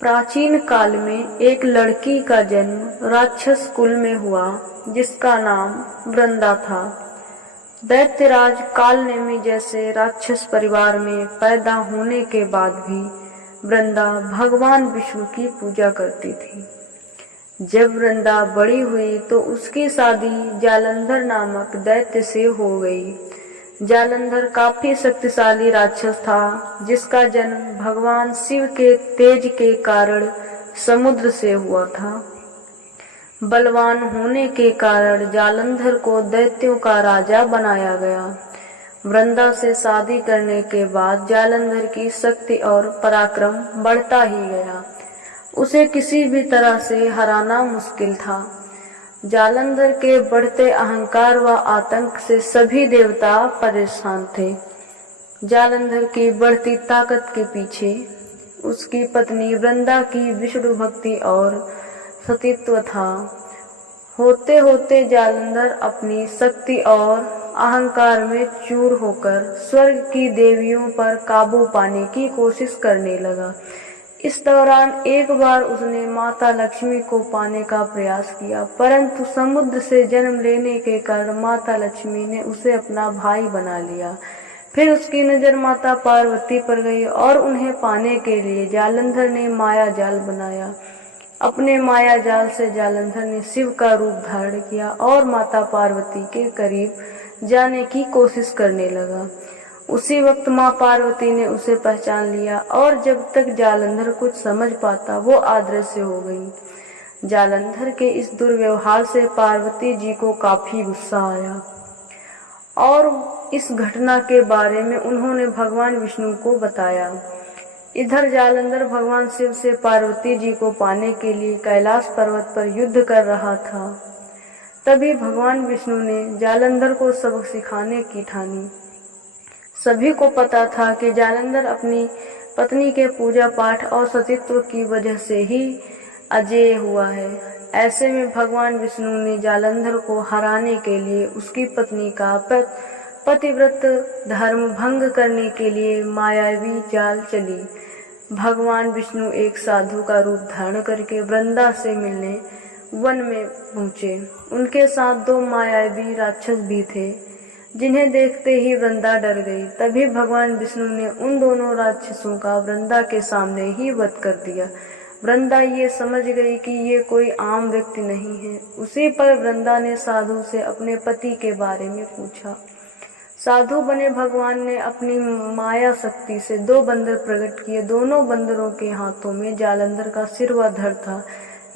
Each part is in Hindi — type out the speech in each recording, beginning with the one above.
प्राचीन काल में एक लड़की का जन्म राक्षस कुल में हुआ जिसका नाम वृंदा था। दैत्यराज कालनेमी जैसे राक्षस परिवार में पैदा होने के बाद भी वृंदा भगवान विष्णु की पूजा करती थी। जब वृंदा बड़ी हुई तो उसकी शादी जालंधर नामक दैत्य से हो गई। जालंधर काफी शक्तिशाली राक्षस था जिसका जन्म भगवान शिव के तेज के कारण समुद्र से हुआ था। बलवान होने के कारण जालंधर को दैत्यों का राजा बनाया गया। वृंदा से शादी करने के बाद जालंधर की शक्ति और पराक्रम बढ़ता ही गया। उसे किसी भी तरह से हराना मुश्किल था। जालंधर के बढ़ते अहंकार व आतंक से सभी देवता परेशान थे। जालंधर की बढ़ती ताकत के पीछे उसकी पत्नी वृंदा की विष्णु भक्ति और सतीत्व था। होते होते जालंधर अपनी शक्ति और अहंकार में चूर होकर स्वर्ग की देवियों पर काबू पाने की कोशिश करने लगा। इस दौरान एक बार उसने माता लक्ष्मी को पाने का प्रयास किया, परंतु समुद्र से जन्म लेने के कारण माता लक्ष्मी ने उसे अपना भाई बना लिया। फिर उसकी नजर माता पार्वती पर गई और उन्हें पाने के लिए जालंधर ने माया जाल बनाया। अपने माया जाल से जालंधर ने शिव का रूप धारण किया और माता पार्वती के करीब जाने की कोशिश करने लगा। उसी वक्त माँ पार्वती ने उसे पहचान लिया और जब तक जालंधर कुछ समझ पाता वो अदृश्य हो गई। जालंधर के इस दुर्व्यवहार से पार्वती जी को काफी गुस्सा आया और इस घटना के बारे में उन्होंने भगवान विष्णु को बताया। इधर जालंधर भगवान शिव से पार्वती जी को पाने के लिए कैलाश पर्वत पर युद्ध कर रहा था। तभी भगवान विष्णु ने जालंधर को सबक सिखाने की ठानी। सभी को पता था कि जालंधर अपनी पत्नी के पूजा पाठ और सतीत्व की वजह से ही अजेय हुआ है। ऐसे में भगवान विष्णु ने जालंधर को हराने के लिए उसकी पत्नी का पतिव्रत धर्म भंग करने के लिए मायावी जाल चली। भगवान विष्णु एक साधु का रूप धारण करके वृंदा से मिलने वन में पहुंचे। उनके साथ दो मायावी राक्षस भी थे जिन्हें देखते ही वृंदा डर गई। तभी भगवान विष्णु ने उन दोनों राक्षसों का वृंदा के सामने ही वध कर दिया। वृंदा ये समझ गई कि ये कोई आम व्यक्ति नहीं है। उसी पर वृंदा ने साधु से अपने पति के बारे में पूछा। साधु बने भगवान ने अपनी माया शक्ति से दो बंदर प्रकट किए। दोनों बंदरों के हाथों में जालंधर का सिर व धड़ था।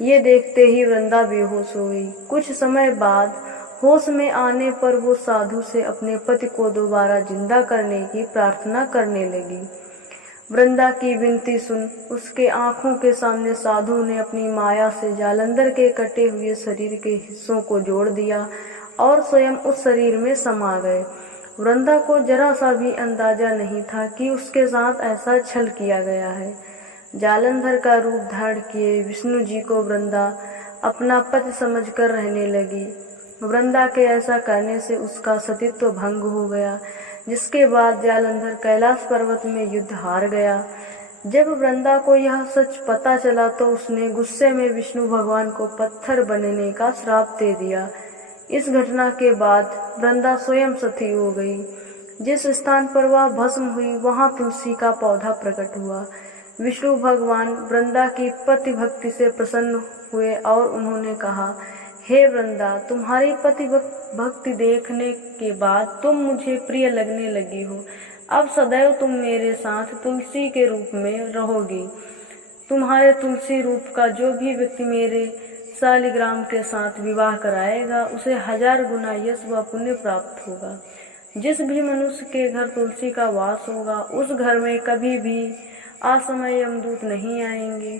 ये देखते ही वृंदा बेहोश हो गई। कुछ समय बाद होश में आने पर वो साधु से अपने पति को दोबारा जिंदा करने की प्रार्थना करने लगी। वृंदा की विनती सुन उसके आंखों के सामने साधु ने अपनी माया से जालंधर के कटे हुए शरीर के हिस्सों को जोड़ दिया और स्वयं उस शरीर में समा गए। वृंदा को जरा सा भी अंदाजा नहीं था कि उसके साथ ऐसा छल किया गया है। जालंधर का रूप धारण किए विष्णु जी को वृंदा अपना पति समझकर रहने लगी। वृंदा के ऐसा करने से उसका सतीत्व भंग हो गया, जिसके बाद जालंधर कैलाश पर्वत में युद्ध हार गया। जब वृंदा को यह सच पता चला तो उसने गुस्से में विष्णु भगवान को पत्थर बनने का श्राप दे दिया। इस घटना के बाद वृंदा स्वयं सती हो गई। जिस स्थान पर वह भस्म हुई वहां तुलसी का पौधा प्रकट हुआ। विष्णु भगवान वृंदा की पति भक्ति से प्रसन्न हुए और उन्होंने कहा, हे वृंदा, तुम्हारी पति भक्ति देखने के बाद तुम मुझे प्रिय लगने लगी हो। अब सदैव तुम मेरे साथ तुलसी के रूप में रहोगी। तुम्हारे तुलसी रूप का जो भी व्यक्ति मेरे शालिग्राम के साथ विवाह कराएगा उसे 1000 गुना यश व पुण्य प्राप्त होगा। जिस भी मनुष्य के घर तुलसी का वास होगा उस घर में कभी भी असमय यमदूत नहीं आएंगे।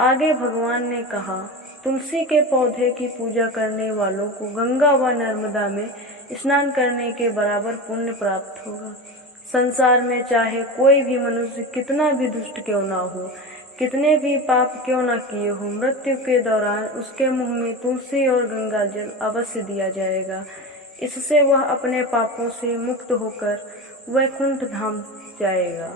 आगे भगवान ने कहा, तुलसी के पौधे की पूजा करने वालों को गंगा व नर्मदा में स्नान करने के बराबर पुण्य प्राप्त होगा। संसार में चाहे कोई भी मनुष्य कितना भी दुष्ट क्यों ना हो, कितने भी पाप क्यों ना किए हो, मृत्यु के दौरान उसके मुंह में तुलसी और गंगा जल अवश्य दिया जाएगा। इससे वह अपने पापों से मुक्त होकर वैकुंठ धाम जाएगा।